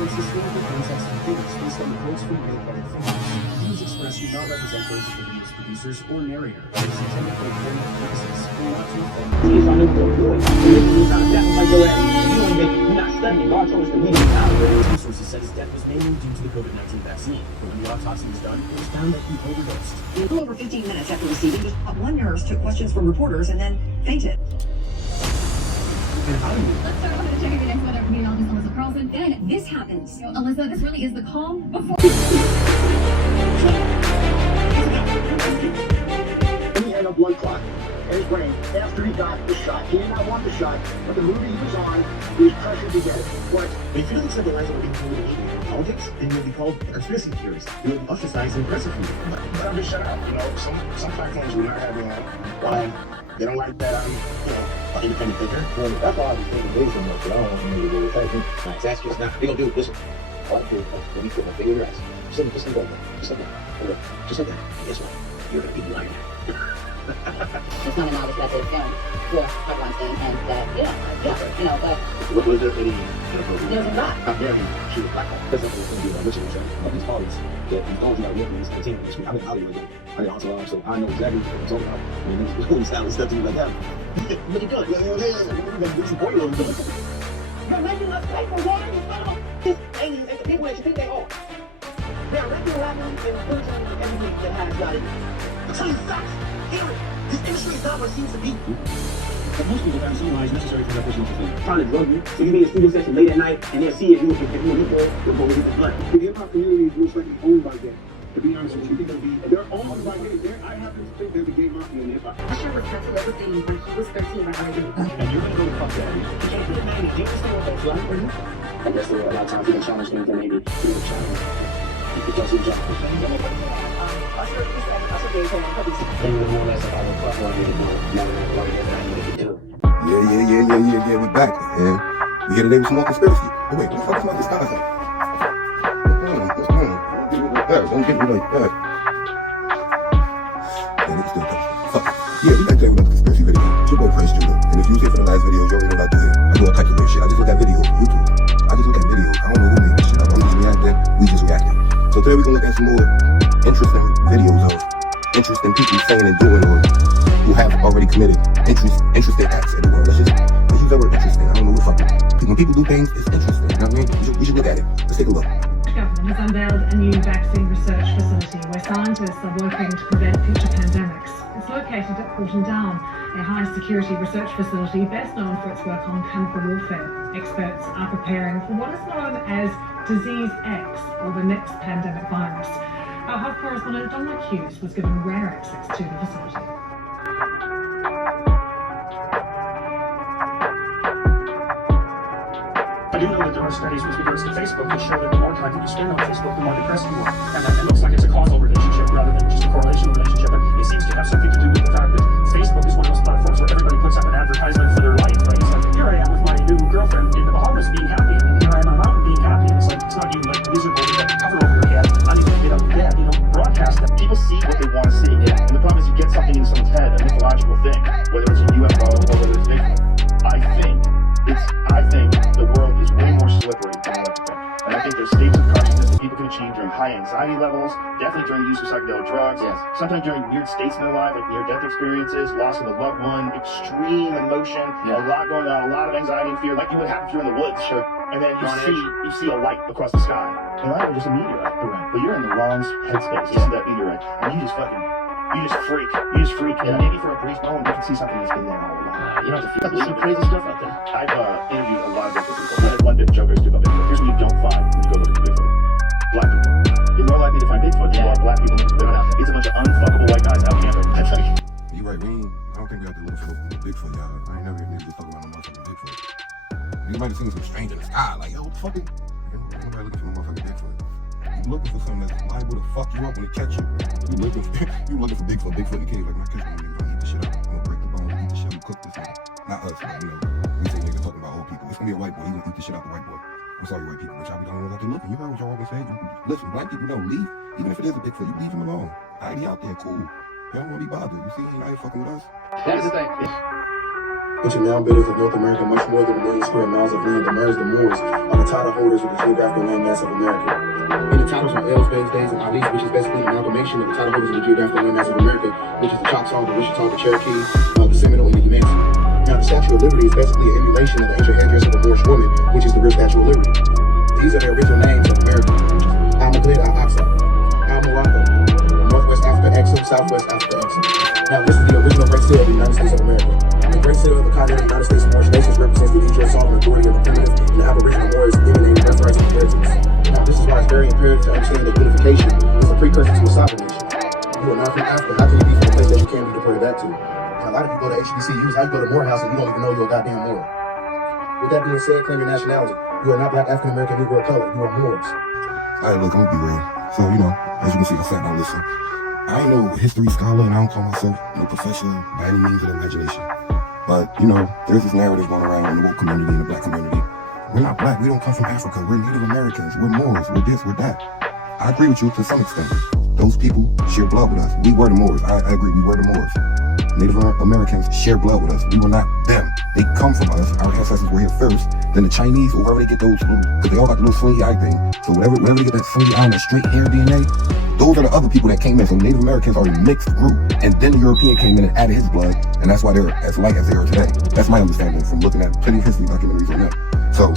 represents historical concepts and figures based on the quotes from real-life figures. Views expressed do not represent those of the video's producers or narrator. It is intended for informative purposes or not to offend. He's on the board. He's not that like your ass. You're not studying. God told us to read it out. Some sources said his death was mainly due to the COVID-19 vaccine, but when the autopsy was done, it was found that he overdosed. A little over 15 minutes after receiving, just one nurse took questions from reporters and then fainted. Let's start off with a check of your next weather meteorologist, Alyssa Carlson. And this happens. You know, Alyssa, this really is the calm before. He had a blood clot in his brain after he got the shot. He did not want the shot, but the movie he was on, he was pressured to get it. What? If you don't accept the lines that were being told in politics, then you'll be called a conspiracy theorist. You'll be ostracized and persecuted. But I'm just shut up. You know, some platforms will not have me on. Why? They don't like that I'm, an independent thinker. Well, that's why I was thinking they so much, but I don't need to do it. Nice. That's just not. They gonna do. Listen. All I do is when you put my finger in your ass. Just like that. Just like that. Just like that. And guess what? You're gonna be blind. It's not a novice method, for Harvey Weinstein, and but... What was there any... There's a lot. How dare he shoot a black guy? That's not what it's going to be about Richard was saying. All these parties that these dogs got with me, these continuing this week. I've been out here with them. I did also, so I know exactly what I'm talking about. I mean, when he's having stuff to me like that. What you doing? Yeah. Get some oil and stuff. You're making us pay for water, you son of a... And the people that you think they are. They're regular rappers and person everything that has got it. I'm telling you facts. This industry is not what it seems to be. But most people haven't seen why it's necessary for recreational fulfillment. Trying to drug you, so you be in a studio session late at night, and they'll see if you you'll go with the blood. The hip-hop community is most likely owned by gay. To be honest with you, they're owned by gay. I happen to think they're the gay mafia in hip-hop. Usher was sent to everything when he was 13 by R&B. And you're gonna go to fuck daddy. You can't put a man in the stay with those right? I guess there were a lot of times he didn't challenge things that maybe he would challenge. Because he was young. Usher gave him a couple They were more or less about a platform he didn't know what he could do. Yeah, we back, man. We here today with some more conspiracy. Oh, wait, what the fuck is my disguise at? What's going on? Don't get me like that. Yeah, niggas still touch. Fuck. Yeah, we back today with another conspiracy video. It's your boy Prince Judah. And if you was here for the last video, you already know what I do here. I do all types of weird shit. I just look at videos on YouTube. I just look at videos. I don't know who made this shit up. I'm just reacting. We just reacting. So today we're gonna look at some more interesting videos of interesting people saying and doing or who have already committed interesting acts in the world. Let's use that word interesting. I don't know what fucking. When people do things, it's interesting. You know what I mean? We should look at it. Let's take a look. The government has unveiled a new vaccine research facility where scientists are working to prevent future pandemics. It's located at Porton Down, a high-security research facility best known for its work on chemical warfare. Experts are preparing for what is known as Disease X, or the next pandemic virus. Our health correspondent Dominic Hughes was given rare access to the facility. I do know that there are studies with regards to Facebook that show that the more time that you spend on Facebook, the more depressed you are. And that it looks like it's a causal relationship rather than just a correlation relationship. But it seems to have something to do with the fact that Facebook is one of those platforms where everybody puts up an advertisement for their life, right? It's like, here I am with my new girlfriend in the Bahamas being happy, and here I am on a mountain being happy. And it's like, it's not even like miserable with that cover over your head. Not even to get up in bed, broadcast that. People see what they want to see. Yeah. And the problem is you get something in someone's head, a mythological thing, whether it's a UFO or whether it's Bigfoot. I think the world is way more slippery than I like to think. And I think there's states of consciousness that people can achieve during high anxiety levels, definitely during the use of psychedelic drugs, yes. Sometimes during weird states in their life, like near-death experiences, loss of a loved one, extreme emotion, a lot going on, a lot of anxiety and fear, like you would have if you're in the woods. Sure. And then you see a light across the sky. And light is just a meteorite. Right. But you're in the wrong headspace. You see that meteorite, and you just freak. And maybe for a brief moment, you can see something that's been there all along. You don't have to feel. There's some crazy stuff out there. I've interviewed a lot of Bigfoot people. I had one bit of jokers do about Bigfoot. Here's what you don't find when you go look at Bigfoot. Black people. You're more likely to find Bigfoot than you are black people. It's a bunch of unfuckable white guys out camping. That's like... You're right, I don't think we have to look for Bigfoot, y'all. I ain't never heard niggas talk about no motherfucking Bigfoot. You might have seen some strange in the sky, like, yo, what the fuck is... Ain't nobody looking for no motherfucking Bigfoot. You looking for something that's liable to fuck you up when it catch you. You looking for Bigfoot in the cave, like, my catch one nigga, gonna eat this shit up. I'm gonna break the bone, eat the shit, we cook this nigga. Not us, but, we say niggas talking about old people. It's gonna be a white boy, he gonna eat the shit out the white boy. I'm sorry, white people, but y'all be the only ones out there looking. You know what y'all always say. Listen, black people don't leave. Even if it is a Bigfoot, you leave him alone. Alright, he out there, cool. He don't wanna be bothered. You see, he ain't out here fucking with us. Here's the thing. Ancient mound builders of North America, much more than a million square miles of land, emerged the Moors are the title holders of the geographical landmass of America. In the titles from Els, Bays, Days, and Alis, which is basically an amalgamation of the title holders of the geographical landmass of America, which is the Choctaw, the Wichita, the Cherokee, the Seminole, and the Comanche. Now, the Statue of Liberty is basically an emulation of the ancient headdress of a Moorish woman, which is the real Statue of Liberty. These are the original names of America: Al-Maghrib, Al-Aqsa, Al-Morocco, Northwest Africa, Exum, Southwest Africa, Exum. Now, this is the original Great Seal of the United States of America. The Great Seal of the continent of the United States of Moorish nations represents the future sovereign authority of the primitive and the aboriginal Moors emanating birthrights and inheritance. Now, this is why it's very imperative to understand that unification is a precursor to a sovereign nation. You are not from Africa. How can you be from a place that you can't be deported back to? Now, a lot of people go to HBCUs, how you go to Morehouse and you don't even know you're a goddamn Moor. With that being said, claim your nationality. You are not Black, African American, Negro, or color. You are Moors. All right, look, I'm gonna be real. So, as you can see, I sat down and listened. I ain't no history scholar, and I don't call myself no professor by any means of the imagination. But, there's this narrative going around in the woke community and the Black community. We're not Black. We don't come from Africa. We're Native Americans. We're Moors. We're this. We're that. I agree with you to some extent. Those people share blood with us. We were the Moors. I agree. We were the Moors. Native Americans share blood with us. We were not them. They come from us. Our ancestors were here first. Then the Chinese, or wherever they get those little, because they all got the little slingy eye thing. So wherever they get that slingy eye and that straight hair DNA, those are the other people that came in. So Native Americans are a mixed group. And then the European came in and added his blood. And that's why they're as light as they are today. That's my understanding from looking at plenty of history documentaries on them. So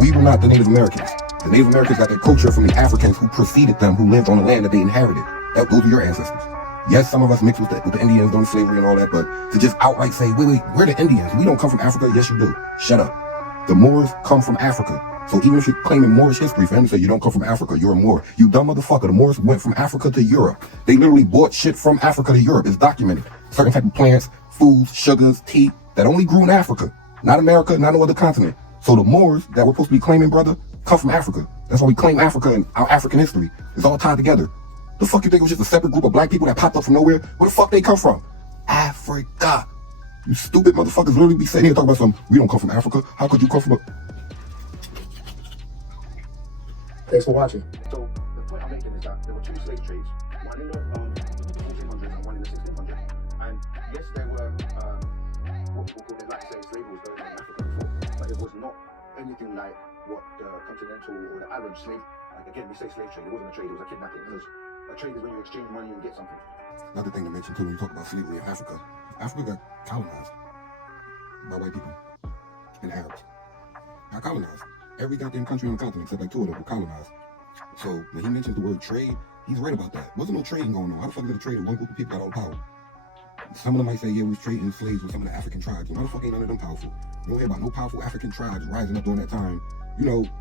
we were not the Native Americans. The Native Americans got their culture from the Africans who preceded them, who lived on the land that they inherited. Those are your ancestors. Yes, some of us mixed with the Indians during slavery and all that, but to just outright say, wait, we're the Indians. We don't come from Africa. Yes, you do. Shut up. The Moors come from Africa. So even if you're claiming Moorish history, for them to say you don't come from Africa, you're a Moor. You dumb motherfucker. The Moors went from Africa to Europe. They literally bought shit from Africa to Europe. It's documented. Certain type of plants, foods, sugars, tea that only grew in Africa. Not America, not no other continent. So the Moors that we're supposed to be claiming, brother, come from Africa. That's why we claim Africa and our African history. It's all tied together. The fuck you think it was just a separate group of Black people that popped up from nowhere? Where the fuck they come from? Africa. You stupid motherfuckers literally be sitting here talking about we don't come from Africa. How could you come from Thanks for watching. So the point I'm making is that there were two slave trades, one in the 1400s and one in the 1600s. And yes, there were what people call, like say, slavery was going on in Africa before, but it was not anything like what the continental or the average slave. Like again, we say slave trade. It wasn't a trade. It was a kidnapping. It was a trade is when you exchange money and get something. Another thing to mention too when you talk about slavery in Africa, Africa got colonized by white people and Arabs. Got colonized. Every goddamn country on the continent except like two of them were colonized. So when he mentions the word trade, he's right about that. Wasn't no trading going on. How the fuck did a trade with one group of people got all the power? Some of them might say, yeah, we was trading slaves with some of the African tribes. Why the fuck ain't none of them powerful? You don't hear about no powerful African tribes rising up during that time.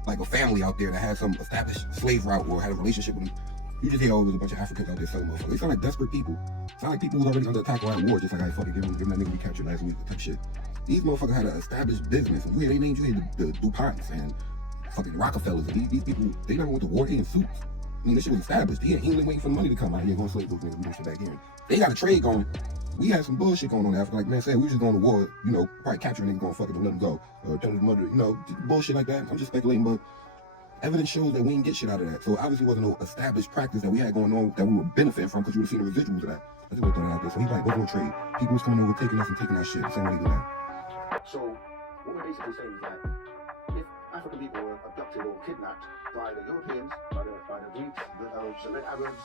Like a family out there that had some established slave route or had a relationship with them. You just hear, oh, there's a bunch of Africans out there selling motherfuckers. They sound like desperate people. Sound like people who's already under attack or at war, just like I fucking give him that nigga we captured last week type shit. These motherfuckers had an established business. And you hear their names, you hear the DuPonts and fucking Rockefellers. And these people, they never went to war, they in suits. I mean, this shit was established. He ain't waiting for the money to come out here, going to slave those niggas, we doing shit back here. They got a trade going. We had some bullshit going on in Africa. Like man said, we was just going to war, probably capturing niggas, going fucking to let them go. Or tell his mother, bullshit like that. I'm just speculating, but evidence shows that we didn't get shit out of that. So obviously wasn't no established practice that we had going on that we were benefiting from because you would have seen the residuals of that. I just want to throw that out there. So he's like, there's no trade. People was coming over, taking us and taking our shit. The same way they do now. So what we're basically saying is that if African people were abducted or kidnapped by the Europeans, by the Greeks, the Red Arabs,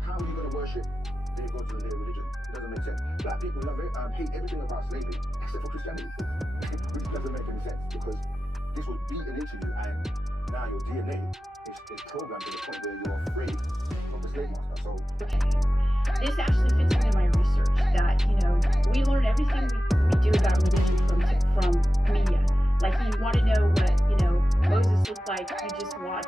how are you going to worship their gods and their religion? It doesn't make sense. Black people hate everything about slavery except for Christianity, which doesn't make any sense because this was beaten into you and now your DNA is programmed to the point where you're afraid of the slave master. So this actually fits into my research that, we learn everything we do about religion from media. Like you want to know what, Moses looked like, you just watch,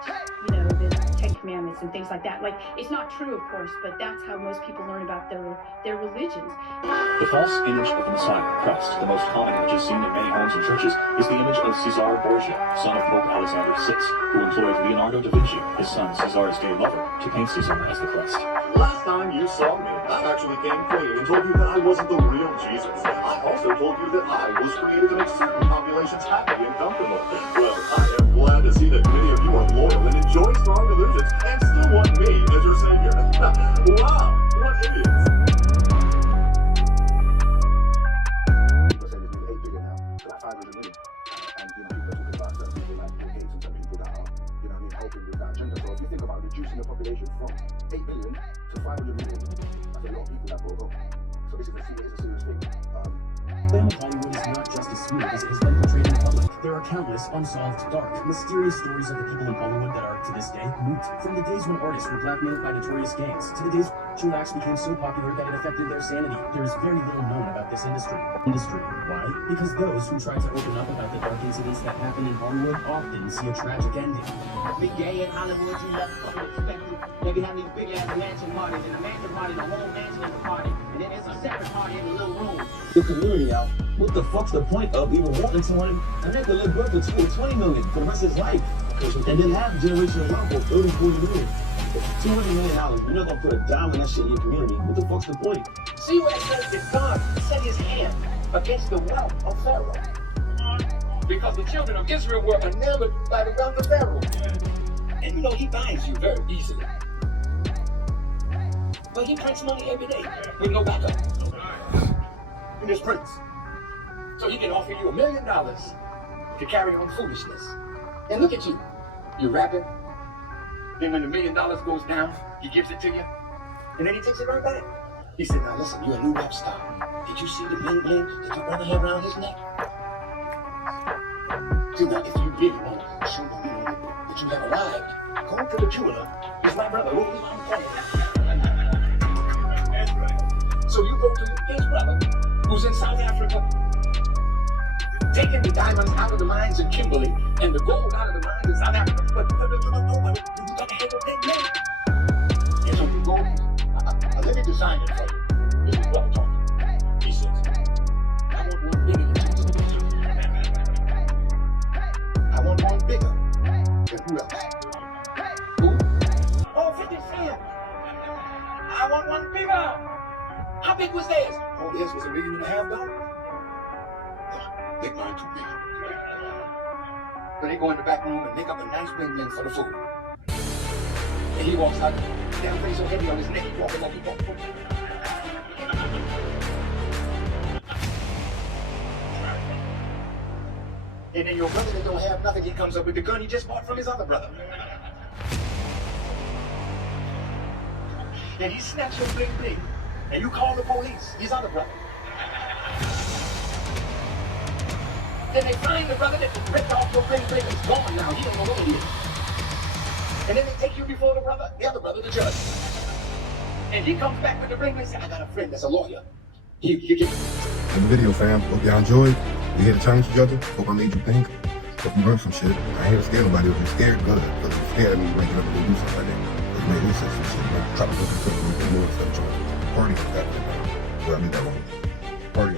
the Ten Commandments and things like that. Like, it's not true, of course, but that's how most people learn about their religions. The false image of the Messiah, Christ, the most common image seen in many homes and churches, is the image of Caesar Borgia, son of Pope Alexander VI, who employed Leonardo da Vinci, his son Caesar's gay lover, to paint Caesar as the Christ. Last time you saw me, I actually came clean and told you that I wasn't the real Jesus. I also told you that I was created to make certain populations happy and comfortable. Well, I am glad to see that many of you are loyal and enjoy strong religions and still want me as your savior. Wow, what idiots. promoting that agenda. So if you think about reducing the population from 8 billion to 500 million, that's a lot of people that go go. So this is a serious thing. Glam of Hollywood is not just as smooth as it has been portrayed in the public. There are countless unsolved, dark, mysterious stories of the people in Hollywood that are, to this day, moot. From the days when artists were blackmailed by notorious gangs, to the days when acts became so popular that it affected their sanity. There is very little known about this industry. Why? Because those who try to open up about the dark incidents that happen in Hollywood often see a tragic ending. Be gay in Hollywood, you never fucking expect it. Maybe have these big ass mansion parties, and the mansion party, the whole mansion is a party, and then there's a separate party in a little room. The community out. What the fuck's the point of even wanting someone and then to live birth to 2 or 20 million for the rest of his life? And then have generational wealth of 30, 40 million. $200 million, you're not gonna put a dime in that shit in your community. What the fuck's the point? See what it says that God set his hand against the wealth of Pharaoh. Because the children of Israel were enamored by the wealth of Pharaoh. And you know, he buys you very easily. But he prints money every day with no backup. He just prints. So he can offer you $1 million to carry on foolishness. And look at you. You're rapping. Then when the $1 million goes down, he gives it to you. And then he takes it right back. He said, now listen, you're a new rap star. Did you see the bling bling that your brother had around his neck? See, now if you really want to show them, that you have arrived, go to the jeweler. He's my brother. Oh, he's my brother. That's right. So you go to his brother, who's in South Africa, taking the diamonds out of the mines in Kimberley and the gold out of the mines in South Africa. But you gotta handle that money. And so you go, let me design it for you. This is what I'm talking. He says, I want one bigger than Jesus. I want one bigger than who else? Who? Oh, 50 Cent. I want one bigger. How big was theirs? Oh, theirs was $1.5 million. Make mine too big. So they go in the back room and make up a nice bling for the food. And he walks out, damn thing so heavy on his neck, he walking like he walking. And then your brother that don't have nothing, he comes up with the gun he just bought from his other brother. And he snatches your bling bling. And you call the police, his other brother. Then they find the brother that ripped off your bling bling. It's gone now, he don't know where it is. And then they take you before the other brother, the judge. And he comes back with the bling bling and says, I got a friend that's a lawyer. You give In the video, fam. Hope y'all enjoyed. We here to challenge each other. Hope I made you think. Hope you learned some shit. I ain't here to scare nobody. If you're scared, good. Because if you're scared, that means you might get up and go do something like that. Let's make research some shit. Try to look into it a little bit more instead of trying to party with that. Well, I mean that wrong. Party